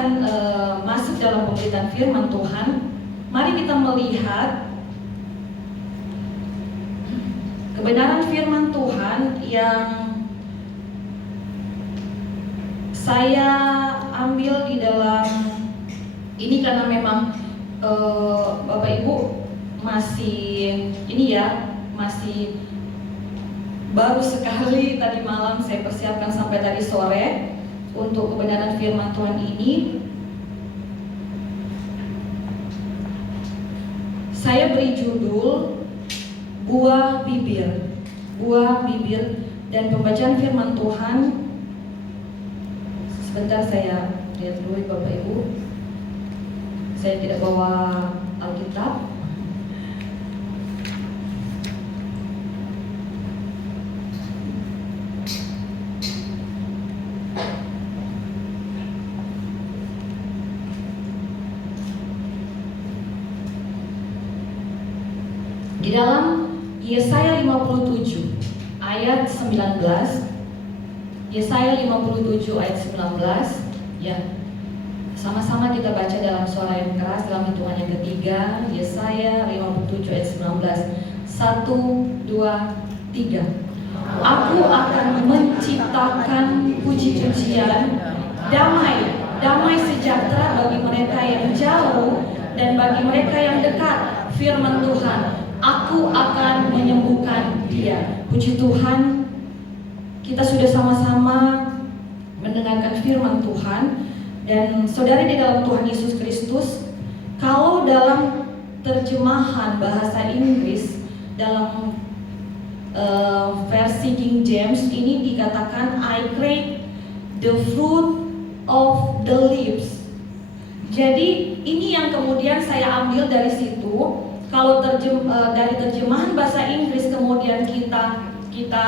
akan masuk dalam pemberitaan firman Tuhan, mari kita melihat kebenaran firman Tuhan yang saya ambil di dalam ini karena memang Bapak Ibu masih masih baru sekali tadi malam saya persiapkan sampai tadi sore untuk kebenaran firman Tuhan ini. Saya beri judul buah bibir, dan pembacaan firman Tuhan. Sebentar saya lihat dulu Bapak Ibu. Saya tidak bawa Alkitab. Di dalam Yesaya 57 ayat 19, Yesaya 57 ayat 19, ya. Sama-sama kita baca dalam suara yang keras dalam hitungan yang ketiga. Yesaya 57 ayat 19. 1, 2, 3. Aku akan menciptakan puji-pujian, damai sejahtera bagi mereka yang jauh dan bagi mereka yang dekat. Firman Tuhan, aku akan menyembuhkan dia. Puji Tuhan, kita sudah sama-sama mendengarkan firman Tuhan. Dan saudari di dalam Tuhan Yesus Kristus, kalau dalam terjemahan bahasa Inggris dalam versi King James ini dikatakan I crave the fruit of the lips. Jadi ini yang kemudian saya ambil dari situ. Kalau dari terjemahan bahasa Inggris kemudian kita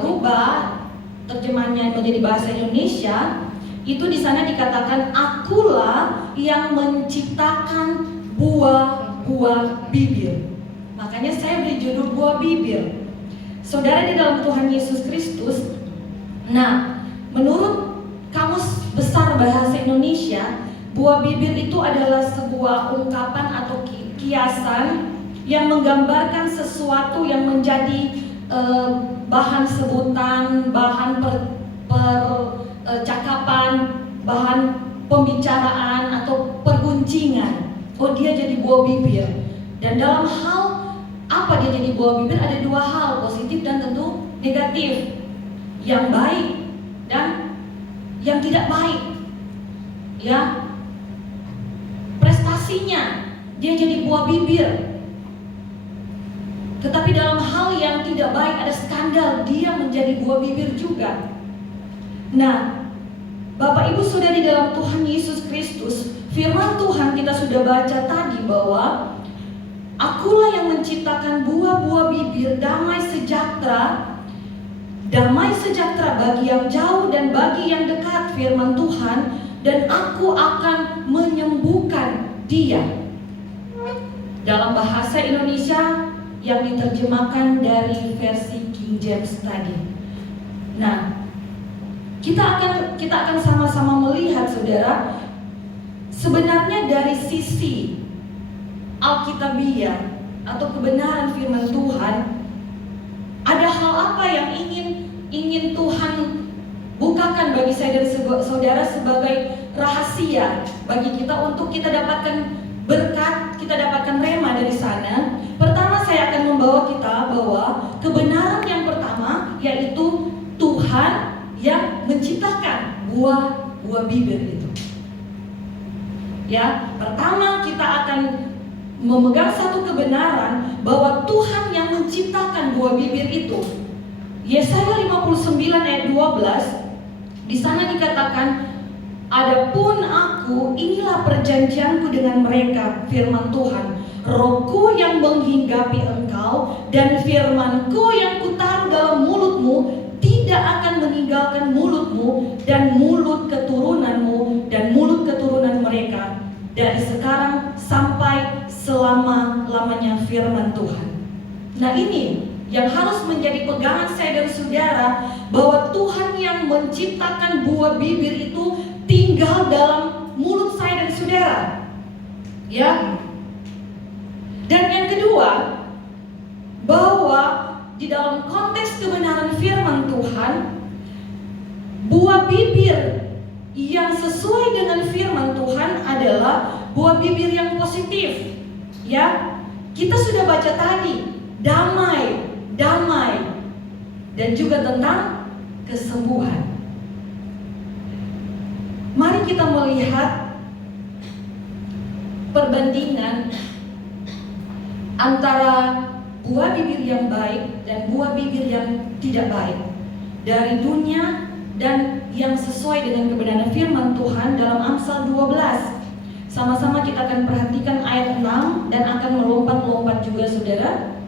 rubah terjemahannya menjadi bahasa Indonesia, itu di sana dikatakan akulah yang menciptakan buah-buah bibir. Makanya saya beri judul buah bibir. Saudara di dalam Tuhan Yesus Kristus. Nah, menurut Kamus Besar Bahasa Indonesia, buah bibir itu adalah sebuah ungkapan atau kiasan yang menggambarkan sesuatu yang menjadi bahan sebutan, bahan percakapan, bahan pembicaraan atau perguncingan. Oh, dia jadi buah bibir. Dan dalam hal apa dia jadi buah bibir, ada dua hal, positif dan tentu negatif. Yang baik dan yang tidak baik. Ya. Prestasinya dia jadi buah bibir. Tetapi dalam hal yang tidak baik, ada skandal, dia menjadi buah bibir juga. Nah, Bapak Ibu sudah di dalam Tuhan Yesus Kristus, firman Tuhan kita sudah baca tadi bahwa akulah yang menciptakan buah-buah bibir, damai sejahtera bagi yang jauh dan bagi yang dekat, firman Tuhan, dan aku akan menyembuhkan dia. Dalam bahasa Indonesia yang diterjemahkan dari versi King James tadi. Nah, kita akan sama-sama melihat, saudara, sebenarnya dari sisi Alkitabiah atau kebenaran firman Tuhan, ada hal apa yang ingin Tuhan bukakan bagi saya dan saudara sebagai rahasia bagi kita untuk kita dapatkan berkat, kita dapatkan rema dari sana. Pertama, saya akan membawa kita bahwa kebenaran yang pertama yaitu Tuhan yang menciptakan buah bibir itu. Ya, pertama kita akan memegang satu kebenaran bahwa Tuhan yang menciptakan buah bibir itu. Yesaya 59 ayat 12, di sana dikatakan, adapun aku, inilah perjanjianku dengan mereka, firman Tuhan. Rohku yang menghinggapi engkau dan firmanku yang kutaruh dalam mulutmu tidak akan meninggalkan mulutmu dan mulut keturunanmu dan mulut keturunan mereka dari sekarang sampai selama-lamanya, firman Tuhan. Nah, ini yang harus menjadi pegangan saya dan saudara, bahwa Tuhan yang menciptakan buah bibir itu tinggal dalam mulut Ya. Dan yang kedua, bahwa di dalam konteks kebenaran firman Tuhan, buah bibir yang sesuai dengan firman Tuhan adalah buah bibir yang positif. Ya, kita sudah baca tadi, damai, damai, dan juga tentang kesembuhan. Mari kita melihat perbandingan antara buah bibir yang baik dan buah bibir yang tidak baik dari dunia dan yang sesuai dengan kebenaran firman Tuhan dalam Amsal 12. Sama-sama kita akan perhatikan ayat 6 dan akan melompat-lompat juga saudara.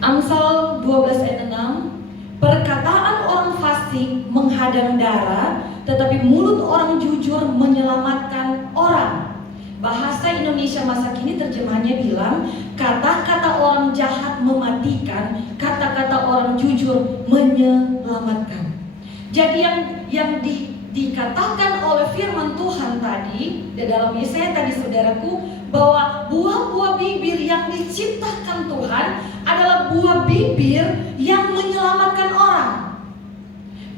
Amsal 12 ayat 6, perkataan orang fasik menghadang darah, tetapi mulut orang jujur menyelamatkan orang. Bahasa Indonesia masa kini terjemahannya bilang, kata-kata orang jahat mematikan, kata-kata orang jujur menyelamatkan. Jadi yang dikatakan oleh firman Tuhan tadi di dalam Yesaya tadi saudaraku, bahwa buah-buah bibir yang diciptakan Tuhan adalah buah bibir yang menyelamatkan orang.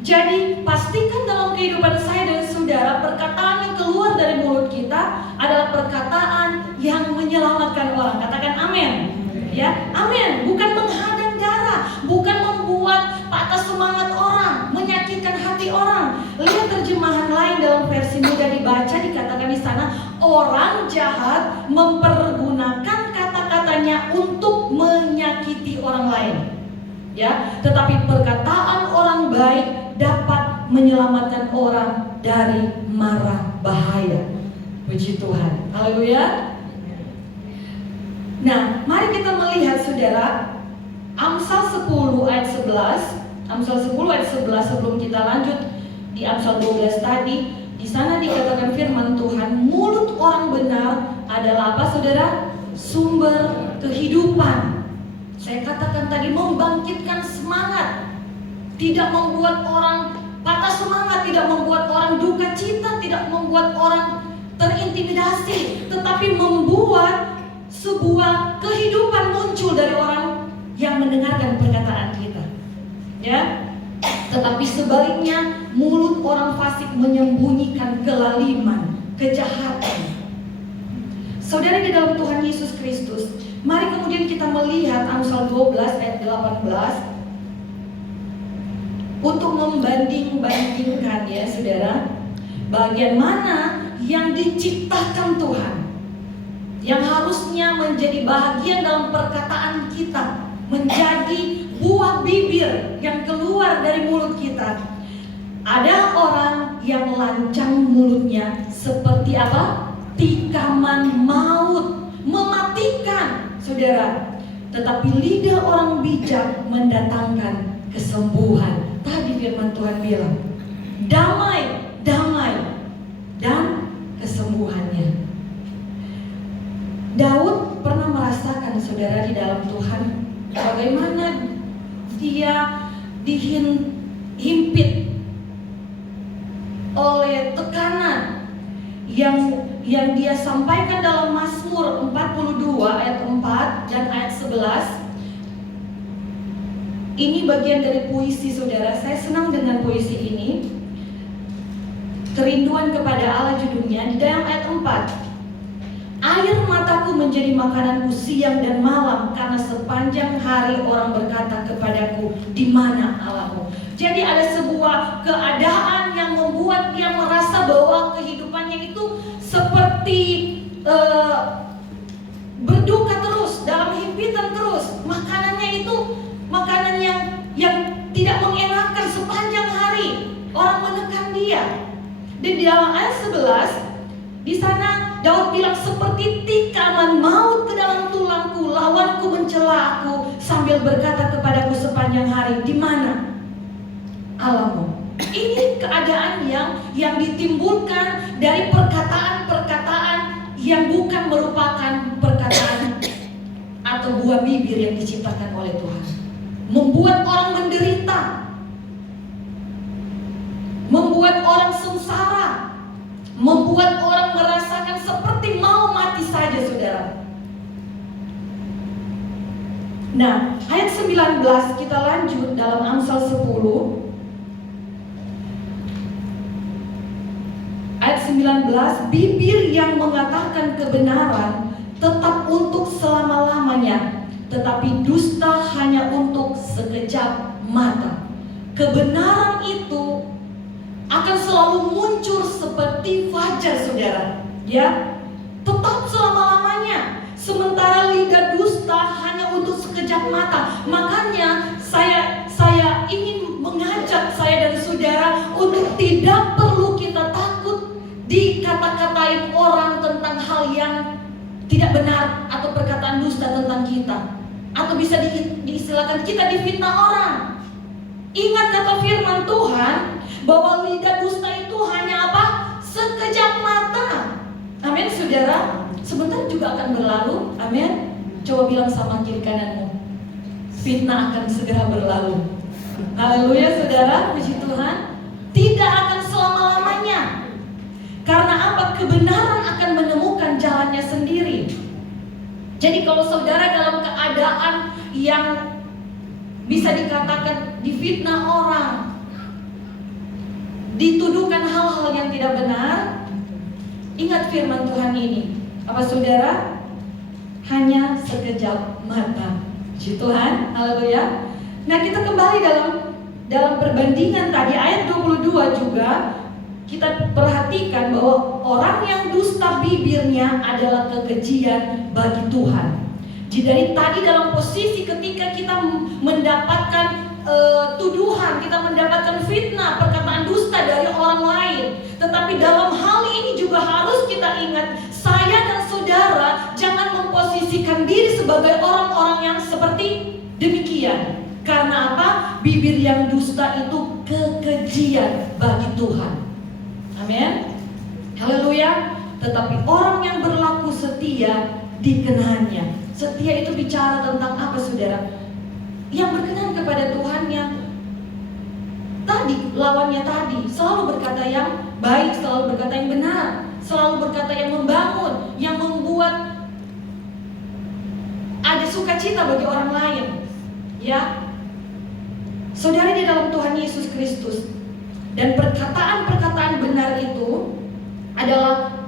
Jadi pastikan dalam kehidupan saya dan saudara, perkataan yang keluar dari mulut kita adalah perkataan yang menyelamatkan orang. Katakan amin. Ya, amin. Bukan menghadang darah, bukan membuat patah semangat orang, menyakitkan hati orang. Lihat terjemahan lain dalam versi mudah dibaca, dikatakan di sana, orang jahat mempergunakan kata-katanya untuk menyakiti orang lain. Ya, tetapi perkataan orang baik dapat menyelamatkan orang dari mara bahaya. Puji Tuhan. Haleluya. Nah, mari kita melihat saudara Amsal 10 ayat 11. Amsal 10 ayat 11 sebelum kita lanjut di Amsal 12 tadi, di sana dikatakan firman Tuhan, mulut orang benar adalah apa saudara? Sumber kehidupan. Saya katakan tadi, membangkitkan semangat, tidak membuat orang patah semangat, tidak membuat orang duka cita, tidak membuat orang terintimidasi, tetapi membuat sebuah kehidupan muncul dari orang yang mendengarkan perkataan kita. Ya, tetapi sebaliknya mulut orang fasik menyembunyikan kelaliman, kejahatan. Saudara di dalam Tuhan Yesus Kristus, mari kemudian kita melihat Amsal 12 ayat 18 untuk membanding-bandingkan ya saudara, bagian mana yang diciptakan Tuhan, yang harusnya menjadi bahagian dalam perkataan kita, menjadi buah bibir yang keluar dari mulut kita. Ada orang yang lancang mulutnya seperti apa? Tikaman maut, mematikan saudara. Tetapi lidah orang bijak mendatangkan kesembuhan. Tadi firman Tuhan bilang, damai, damai, dan kesembuhannya. Daud pernah merasakan saudara di dalam Tuhan bagaimana dia dihimpit oleh tekanan yang dia sampaikan dalam Mazmur 42 ayat 4 dan ayat 11. Ini bagian dari puisi saudara. Saya senang dengan puisi ini. Kerinduan kepada Allah judulnya. Di dalam ayat 4, air mataku menjadi makananku siang dan malam, karena sepanjang hari orang berkata kepadaku, di mana Allahmu? Jadi ada sebuah keadaan yang membuat dia merasa bahwa kehidupannya itu seperti berduka terus, dalam himpitan terus. Makanannya itu makanan yang tidak mengenakan sepanjang hari. Orang menekan dia. Dan di dalam ayat 11, di sana Daud bilang, seperti tikaman maut ke dalam tulangku, lawanku mencela aku sambil berkata kepadaku sepanjang hari, di mana Allahmu? Ini keadaan yang ditimbulkan dari perkataan-perkataan yang bukan merupakan perkataan atau buah bibir yang diciptakan oleh Tuhan. Membuat orang menderita, membuat orang sengsara, membuat orang merasakan seperti mau mati saja, saudara. Nah, ayat 19 kita lanjut dalam Amsal 10. Ayat 19, bibir yang mengatakan kebenaran tetap untuk selama-lamanya, tetapi dusta hanya untuk sekejap mata. Kebenaran itu akan selalu muncul seperti fajar, saudara. Ya, tetap selama-lamanya. Sementara lidah dusta hanya untuk sekejap mata. Makanya saya ingin mengajak saya dan saudara untuk tidak perlu kita takut dikata-katain orang tentang hal yang tidak benar atau perkataan dusta tentang kita, atau bisa diistilahkan kita difitnah orang. Ingat kata firman Tuhan bahwa lidah dusta itu hanya apa? Sekejap mata. Amin, saudara. Sebentar juga akan berlalu. Amin. Coba bilang sama kiri kananmu, fitnah akan segera berlalu. Haleluya, saudara. Puji Tuhan. Tidak akan selama-lamanya. Karena apa? Kebenaran akan menemukan jalannya sendiri. Jadi kalau saudara dalam keadaan yang bisa dikatakan difitnah orang, dituduhkan hal-hal yang tidak benar, ingat firman Tuhan ini. Apa, saudara? Hanya sekejap mata. Puji Tuhan. Haleluya. Nah, kita kembali dalam perbandingan tadi ayat 22 juga. Kita perhatikan bahwa orang yang dusta bibirnya adalah kekejian bagi Tuhan. Jadi dari tadi dalam posisi ketika kita mendapatkan tuduhan, kita mendapatkan fitnah, perkataan dusta dari orang lain. Tetapi dalam hal ini juga harus kita ingat, saya dan saudara jangan memposisikan diri sebagai orang-orang yang seperti demikian. Karena apa? Bibir yang dusta itu kekejian bagi Tuhan. Amin. Haleluya. Tetapi orang yang berlaku setia dikenannya. Setia itu bicara tentang apa, saudara? Yang berkenan kepada Tuhannya. Tadi, lawannya tadi selalu berkata yang baik, selalu berkata yang benar, selalu berkata yang membangun, yang membuat ada sukacita bagi orang lain. Ya, saudara, di dalam Tuhan Yesus Kristus. Dan perkataan-perkataan benar itu adalah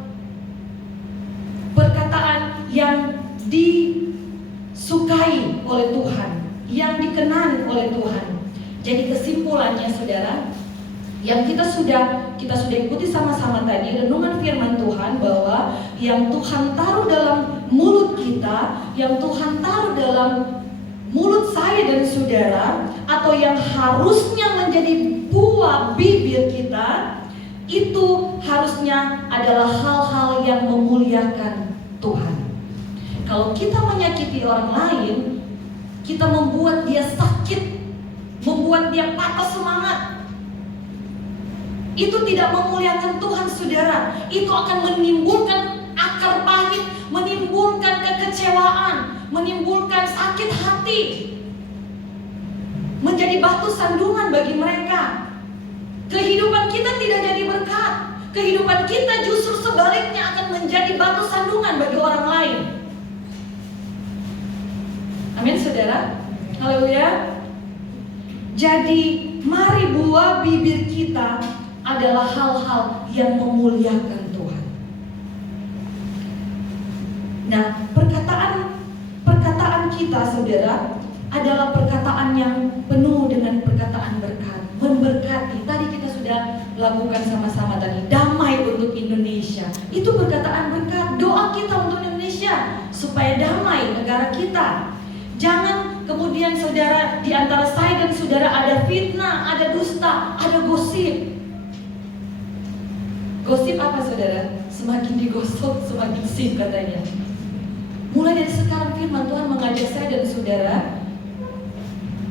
perkataan yang disukai oleh Tuhan, yang dikenal oleh Tuhan. Jadi kesimpulannya, saudara, yang kita sudah ikuti sama-sama tadi, renungan firman Tuhan, bahwa yang Tuhan taruh dalam mulut kita, yang Tuhan taruh dalam mulut saya dan saudara, atau yang harusnya menjadi buah bibir kita, itu harusnya adalah hal-hal yang memuliakan Tuhan. Kalau kita menyakiti orang lain, kita membuat dia sakit, membuat dia patah semangat, itu tidak memuliakan Tuhan, saudara. Itu akan menimbulkan akar pahit, menimbulkan kekecewaan, menimbulkan sakit hati, menjadi batu sandungan bagi mereka. Kehidupan kita tidak jadi berkat. Kehidupan kita justru sebaliknya akan menjadi batu sandungan bagi orang lain. Amin, saudara. Haleluya. Jadi mari buah bibir kita adalah hal-hal yang memuliakan Tuhan. Nah, perkataan kita, saudara, adalah perkataan yang penuh dengan perkataan berkat, memberkati. Tadi kita sudah lakukan sama-sama tadi, damai untuk Indonesia. Itu perkataan berkat. Doa kita untuk Indonesia supaya damai negara kita. Jangan kemudian, saudara, di antara saya dan saudara ada fitnah, ada dusta, ada gosip. Gosip apa, saudara? Semakin digosok, semakin sip katanya. Mulai dari sekarang firman Tuhan mengajak saya dan saudara,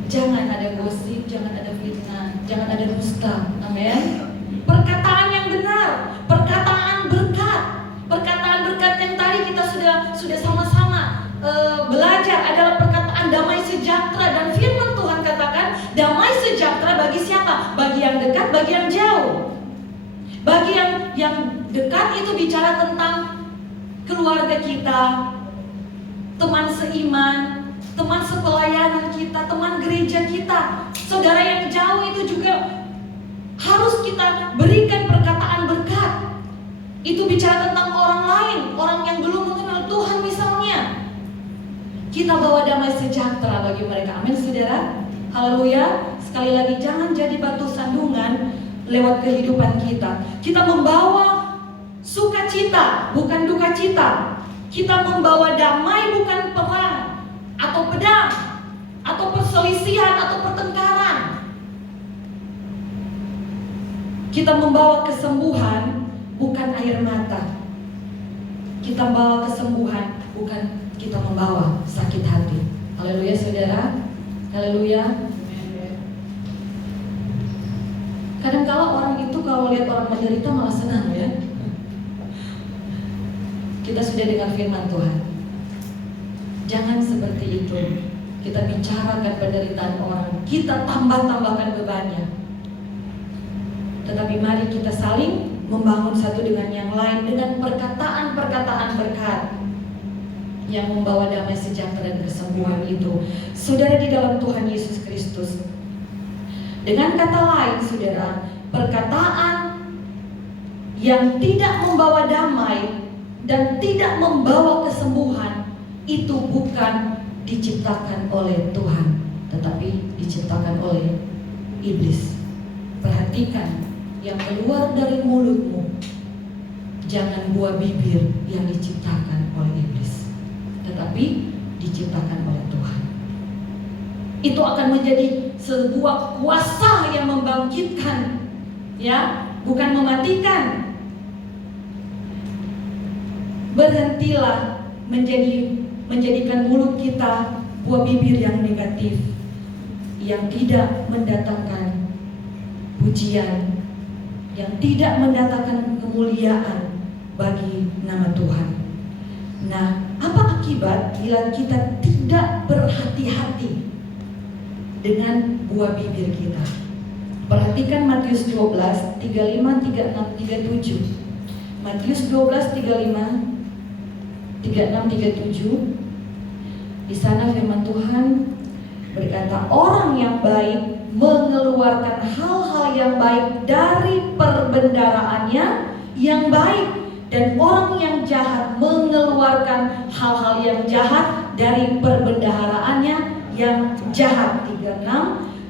jangan ada gosip, jangan ada fitnah, jangan ada dusta. Amin. Perkataan yang benar, perkataan berkat. Perkataan berkat yang tadi kita sudah sama-sama belajar adalah perkataan damai sejahtera. Dan firman Tuhan katakan damai sejahtera bagi siapa? Bagi yang dekat, bagi yang jauh. Bagi yang yang dekat itu bicara tentang keluarga kita, teman seiman, teman sepelayanan kita, teman gereja kita. Saudara yang jauh itu juga harus kita berikan perkataan berkat. Itu bicara tentang orang lain, orang yang belum mengenal Tuhan misalnya. Kita bawa damai sejahtera bagi mereka. Amin saudara. Haleluya. Sekali lagi, jangan jadi batu sandungan lewat kehidupan kita. Kita membawa sukacita, bukan duka cita. Kita membawa damai, bukan perang atau pedang atau perselisihan atau pertengkaran. Kita membawa kesembuhan, bukan air mata. Kita membawa kesembuhan, bukan kita membawa sakit hati. Haleluya saudara. Haleluya. Kadang-kala orang itu kalau lihat orang menderita malah senang ya. Kita sudah dengar firman Tuhan. Jangan seperti itu. Kita bicarakan penderitaan orang, kita tambahkan bebannya. Tetapi mari kita saling membangun satu dengan yang lain dengan perkataan-perkataan berkat yang membawa damai sejahtera dan kesembuhan itu. Saudara di dalam Tuhan Yesus Kristus. Dengan kata lain saudara, perkataan yang tidak membawa damai dan tidak membawa kesembuhan itu bukan diciptakan oleh Tuhan, tetapi diciptakan oleh iblis. Perhatikan, yang keluar dari mulutmu jangan buah bibir yang diciptakan oleh iblis, tetapi diciptakan oleh Tuhan. Itu akan menjadi sebuah kuasa yang membangkitkan, ya, bukan mematikan. Berhentilah menjadikan mulut kita buah bibir yang negatif, yang tidak mendatangkan pujian, yang tidak mendatangkan kemuliaan bagi nama Tuhan. Nah, apa akibat bila kita tidak berhati-hati dengan buah bibir kita? Perhatikan Matius 12, 35, 36, 37. Matius 12, 35, 36, 37. Di sana firman Tuhan berkata, orang yang baik mengeluarkan hal-hal yang baik dari perbendaharaannya yang baik, dan orang yang jahat mengeluarkan hal-hal yang jahat dari perbendaharaannya yang jahat. 36.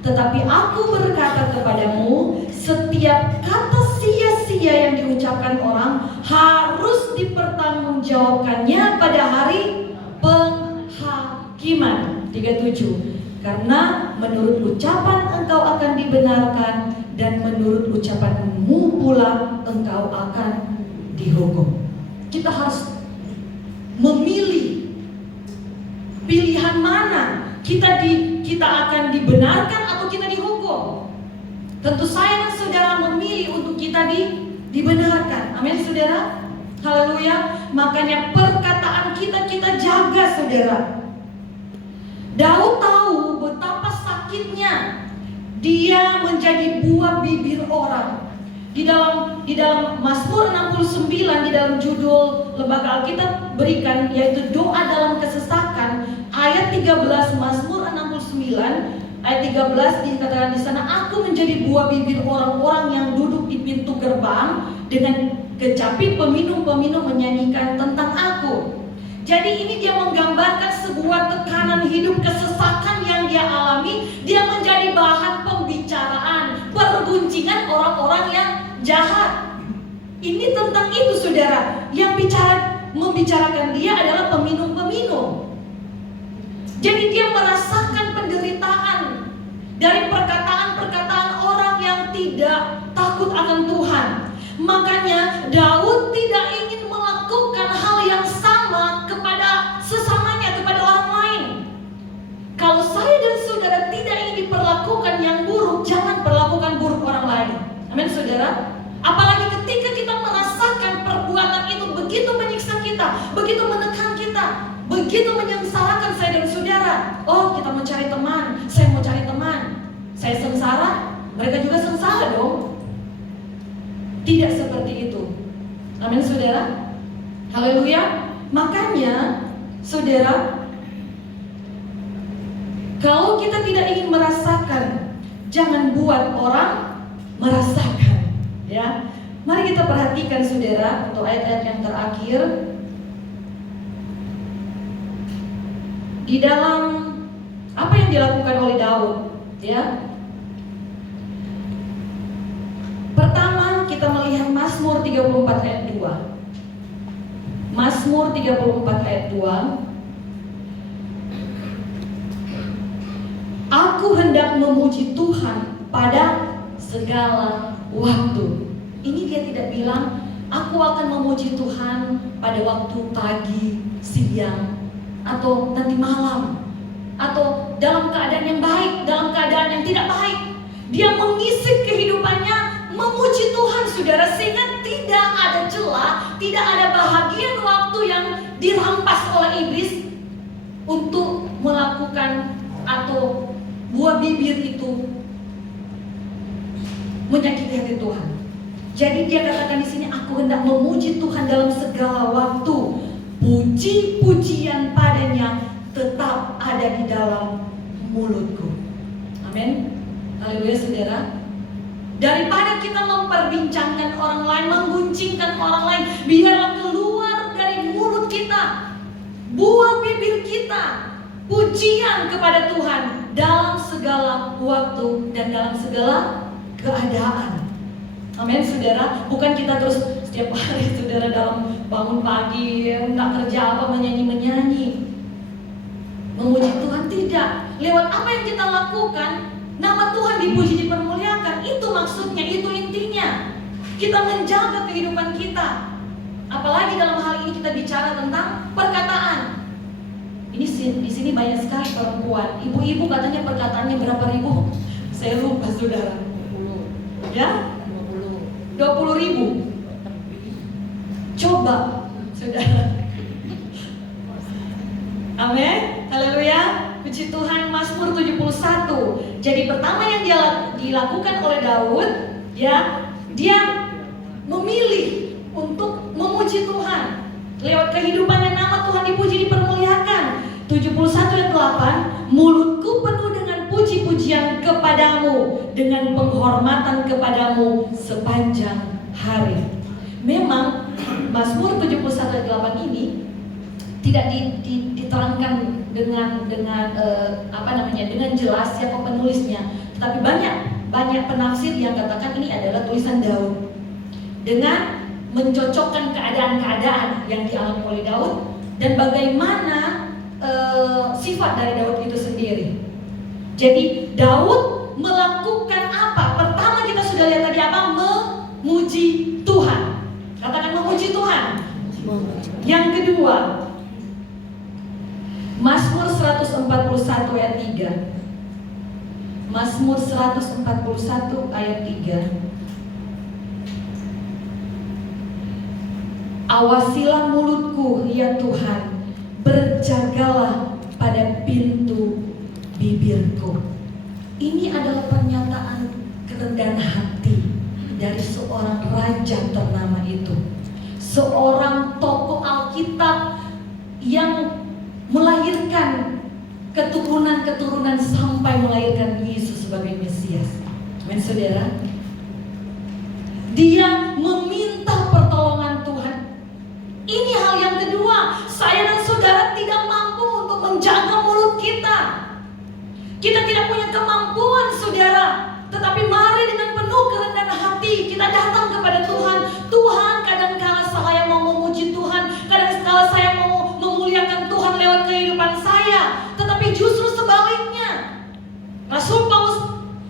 Tetapi aku berkata kepadamu, setiap kata sia-sia yang diucapkan orang harus dipertanggungjawabkannya pada hari penghakiman. 37. Karena menurut ucapan engkau akan dibenarkan, dan menurut ucapanmu pula engkau akan dihukum. Kita harus memilih pilihan mana. Kita akan dibenarkan atau kita dihukum. Tentu saya dan saudara memilih untuk kita dibenarkan. Amin saudara. Haleluya. Makanya perkataan kita jaga saudara. Daud tahu betapa sakitnya dia menjadi buah bibir orang. Di dalam Mazmur 69, di dalam judul lembaga Alkitab berikan, yaitu doa dalam kesesakan, ayat 13 Mazmur 69 ayat 13 dikatakan di sana, aku menjadi buah bibir orang-orang yang duduk di pintu gerbang, dengan kecapi peminum-peminum menyanyikan tentang aku. Jadi ini dia menggambarkan sebuah tekanan hidup, kesesakan yang dia alami. Dia menjadi bahan pembicaraan, perguncingan orang-orang yang jahat. Ini tentang itu saudara. Yang membicarakan dia adalah peminum-peminum. Jadi dia merasakan penderitaan dari perkataan-perkataan orang yang tidak takut akan Tuhan. Makanya Daud tidak ingin melakukan hal yang sama kepada sesamanya, kepada orang lain. Kalau saya dan saudara tidak ingin diperlakukan yang buruk, jangan perlakukan buruk orang lain. Amin saudara. Apalagi ketika kita merasakan perbuatan itu begitu menyiksa kita, begitu menekan kita, begitu menyengsarakan saya dan saudara. Oh, kita mau cari teman, saya mau cari teman. Saya sengsara, mereka juga sengsara dong. tidak seperti itu. Amin saudara. Haleluya. Makanya saudara, kalau kita tidak ingin merasakan, jangan buat orang merasakan, ya. Mari kita perhatikan saudara untuk ayat-ayat yang terakhir. Di dalam apa yang dilakukan oleh Daud, ya. Pertama kita melihat Mazmur 34 ayat 2. Mazmur 34 ayat 2. Aku hendak memuji Tuhan pada segala waktu. Ini dia tidak bilang aku akan memuji Tuhan pada waktu pagi, siang, atau nanti malam, atau dalam keadaan yang baik, dalam keadaan yang tidak baik. Dia mengisi kehidupannya memuji Tuhan saudara, sehingga tidak ada celah, tidak ada bahagian waktu yang dirampas oleh iblis untuk melakukan atau buah bibir itu menyakiti hati Tuhan. Jadi dia katakan di sini, aku hendak memuji Tuhan dalam segala waktu. Puji-pujian padanya tetap ada di dalam mulutku. Amin. Haleluya saudara. Daripada kita memperbincangkan orang lain, mengguncingkan orang lain, biarlah keluar dari mulut kita, buah bibir kita, pujian kepada Tuhan dalam segala waktu dan dalam segala keadaan. Amin saudara. Bukan kita terus setiap hari saudara dalam bangun pagi nggak kerja apa menyanyi memuji Tuhan, tidak. Lewat apa yang kita lakukan nama Tuhan dipuji, dipermuliakan. Itu maksudnya, itu intinya. Kita menjaga kehidupan kita. Apalagi dalam hal ini kita bicara tentang perkataan. Ini di sini banyak sekali perempuan. Ibu-ibu katanya perkataannya berapa ribu? Saya lupa saudara. 20. Ya? 20.000. Coba saudara. Amin. Haleluya. Puji Tuhan. Mazmur 71. Jadi pertama yang dilakukan oleh Daud, ya, dia memilih untuk memuji Tuhan. Lewat kehidupannya nama Tuhan dipuji, dipermuliakan. 71 ayat 8. Mulutku penuh dengan puji-pujian kepadamu, dengan penghormatan kepadamu sepanjang hari. Memang Mazmur 71 ayat 8 ini tidak diterangkan dengan jelas siapa penulisnya, tetapi banyak penafsir yang katakan ini adalah tulisan Daud dengan mencocokkan keadaan-keadaan yang dialami oleh Daud dan bagaimana sifat dari Daud itu sendiri. Jadi Daud melakukan apa? Pertama kita sudah lihat tadi apa? Memuji Tuhan. Katakan memuji Tuhan. Yang kedua, Mazmur 141 ayat 3. Mazmur 141 ayat 3. Awasilah mulutku ya Tuhan, berjagalah pada pintu bibirku. Ini adalah pernyataan kerendahan hati dari seorang raja ternama itu. Seorang tokoh Alkitab yang melahirkan keturunan-keturunan sampai melahirkan Yesus sebagai Mesias. Amin saudara. Dia meminta pertolongan Tuhan. Ini hal yang kedua. Saya dan saudara tidak mampu untuk menjaga mulut kita. Kita tidak punya kemampuan saudara. Tetapi mari dengan penuh kerendahan hati kita datang kepada Tuhan. Tuhan, kadang-kala saya mau memuji Tuhan, kadang-kala saya mau memuliakan Tuhan lewat kehidupan saya. Tetapi justru sebaliknya, Rasul Paulus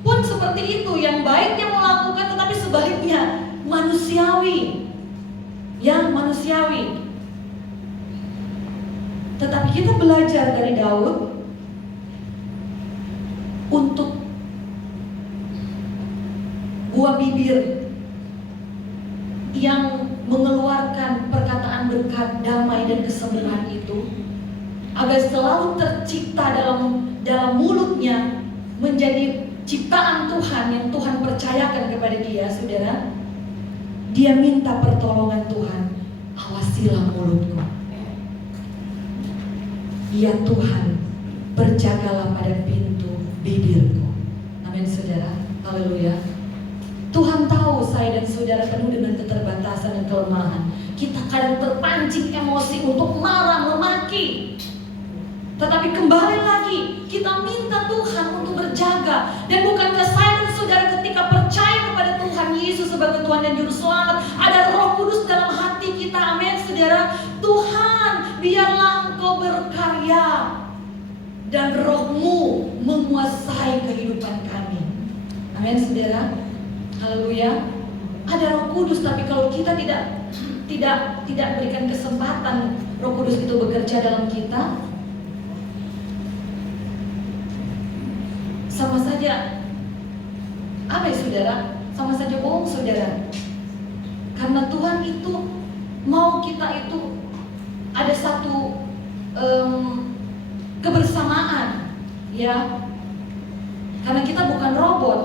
pun seperti itu. Yang baiknya melakukan, tetapi sebaliknya manusiawi. Yang manusiawi. Tetapi kita belajar dari Daud untuk buah bibir yang mengeluarkan perkataan berkat, damai dan kesembuhan itu agar selalu tercipta dalam mulutnya menjadi ciptaan Tuhan yang Tuhan percayakan kepada dia, saudara. dia minta pertolongan Tuhan. Awasilah mulutku. Ya Tuhan, berjagalah pada pintu bibirku. Amin saudara, haleluya. Tuhan tahu saya dan saudara penuh dengan keterbatasan dan kelemahan. Kita kadang terpancing emosi untuk marah, memaki. Tetapi kembali lagi, kita minta Tuhan untuk berjaga. Dan bukankah saya dan saudara ketika percaya kepada Tuhan Yesus sebagai Tuhan dan Juru Selamat, ada Roh Kudus dalam hati kita, amin saudara. Tuhan, biarlah Engkau berkarya dan Roh-Mu menguasai kehidupan kami. Amin saudara, haleluya. Ada Roh Kudus, tapi kalau kita tidak berikan kesempatan Roh Kudus itu bekerja dalam kita, sama saja apa ya saudara? Sama saja bohong saudara. Karena Tuhan itu mau kita itu ada satu kebersamaan, ya. Karena kita bukan robot,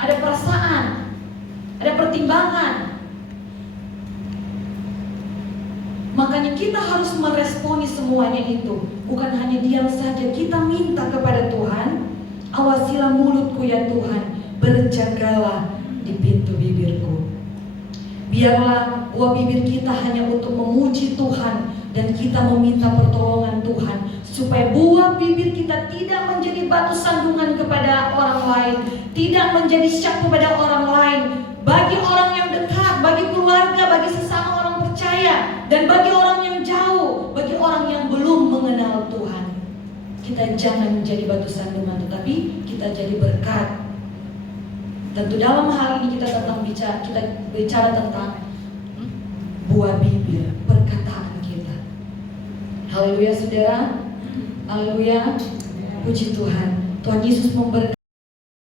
ada perasaan, ada pertimbangan. Makanya kita harus meresponi semuanya itu. Bukan hanya diam saja, kita minta kepada Tuhan, awasilah mulutku ya Tuhan, berjagalah di pintu bibirku. Biarlah buah bibir kita hanya untuk memuji Tuhan, dan kita meminta pertolongan Tuhan, supaya buah bibir kita tidak menjadi batu sandungan kepada orang lain, tidak menjadi syak kepada orang lain, bagi orang yang dekat, bagi keluarga, bagi sesama orang percaya, dan bagi orang yang jauh, bagi orang yang belum mengenal Tuhan. Kita jangan menjadi batu sandungan, tetapi kita jadi berkat. Tentu dalam hal ini kita bicara tentang buah bibir, perkataan kita. Haleluya saudara, haleluya, puji Tuhan. Tuhan Yesus memberkati.